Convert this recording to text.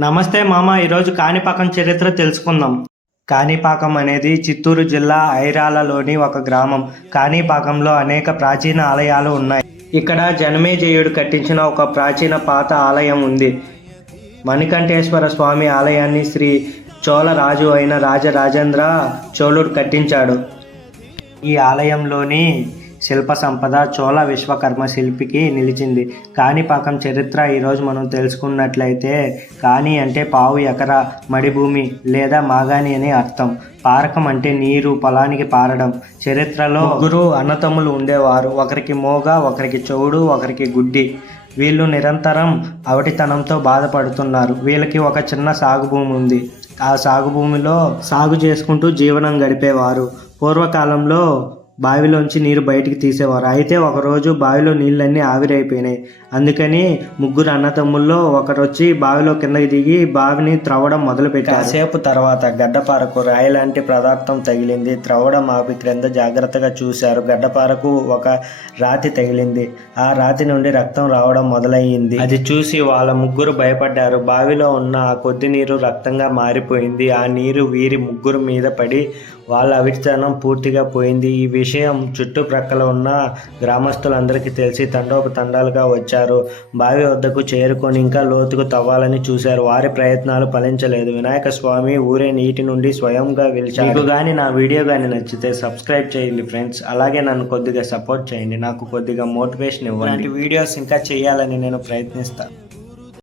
నమస్తే మామ, ఈరోజు కాణిపాకం చరిత్ర తెలుసుకుందాం. కాణిపాకం అనేది చిత్తూరు జిల్లా ఐరాలలోని ఒక గ్రామం. కాణిపాకంలో అనేక ప్రాచీన ఆలయాలు ఉన్నాయి. ఇక్కడ జనమేజయుడు కట్టించిన ఒక ప్రాచీన పాత ఆలయం ఉంది. మణికంఠేశ్వర స్వామి ఆలయాన్ని శ్రీ చోళ రాజు అయిన రాజరాజేంద్ర చోళుడు కట్టించాడు. ఈ ఆలయంలోని శిల్ప సంపద చోళ విశ్వకర్మ శిల్పికి నిలిచింది. కాణిపాకం చరిత్ర ఈరోజు మనం తెలుసుకున్నట్లయితే, కాణి అంటే పావు ఎకరా మడిభూమి లేదా మాగాణి అని అర్థం. పారకం అంటే నీరు, పొలానికి పారడం. చరిత్రలో ముగ్గురు అన్నతమ్ములు ఉండేవారు. ఒకరికి మోగ, ఒకరికి చెవుడు, ఒకరికి గుడ్డి. వీళ్ళు నిరంతరం అవటితనంతో బాధపడుతున్నారు. వీళ్ళకి ఒక చిన్న సాగు భూమి ఉంది. ఆ సాగు భూమిలో సాగు చేసుకుంటూ జీవనం గడిపేవారు. పూర్వకాలంలో బావిలోంచి నీరు బయటికి తీసేవారు. అయితే ఒకరోజు బావిలో నీళ్ళన్నీ ఆవిరైపోయినాయి. అందుకని ముగ్గురు అన్నతమ్ముల్లో ఒకరు వచ్చి బావిలో కిందకి దిగి బావిని త్రవ్వడం మొదలుపెట్టారు. కాసేపు తర్వాత గడ్డపారకు రాయి లాంటి పదార్థం తగిలింది. త్రవ్వడం ఆపి క్రింద జాగ్రత్తగా చూశారు. గడ్డపారకు ఒక రాతి తగిలింది. ఆ రాతి నుండి రక్తం రావడం మొదలయ్యింది. అది చూసి వాళ్ళ ముగ్గురు భయపడ్డారు. బావిలో ఉన్న ఆ కొద్ది నీరు రక్తంగా మారిపోయింది. ఆ నీరు వీరి ముగ్గురు మీద పడి వాళ్ళ అవిటితనం పూర్తిగా పోయింది. ఈ విషయం చుట్టుప్రక్కల ఉన్న గ్రామస్తులందరికీ తెలిసి తండోపతండాలుగా వచ్చారు. బావి వద్దకు చేరుకొని ఇంకా లోతుకు తవ్వాలని చూశారు. వారి ప్రయత్నాలు ఫలించలేదు. వినాయక స్వామి ఊరే నీటి నుండి స్వయంగా వెలిచారు. మీకు కానీ నా వీడియో కానీ నచ్చితే సబ్స్క్రైబ్ చేయండి ఫ్రెండ్స్. అలాగే నన్ను కొద్దిగా సపోర్ట్ చేయండి. నాకు కొద్దిగా మోటివేషన్ ఇవ్వండి. ఇలాంటి వీడియోస్ ఇంకా చేయాలని నేను ప్రయత్నిస్తాను.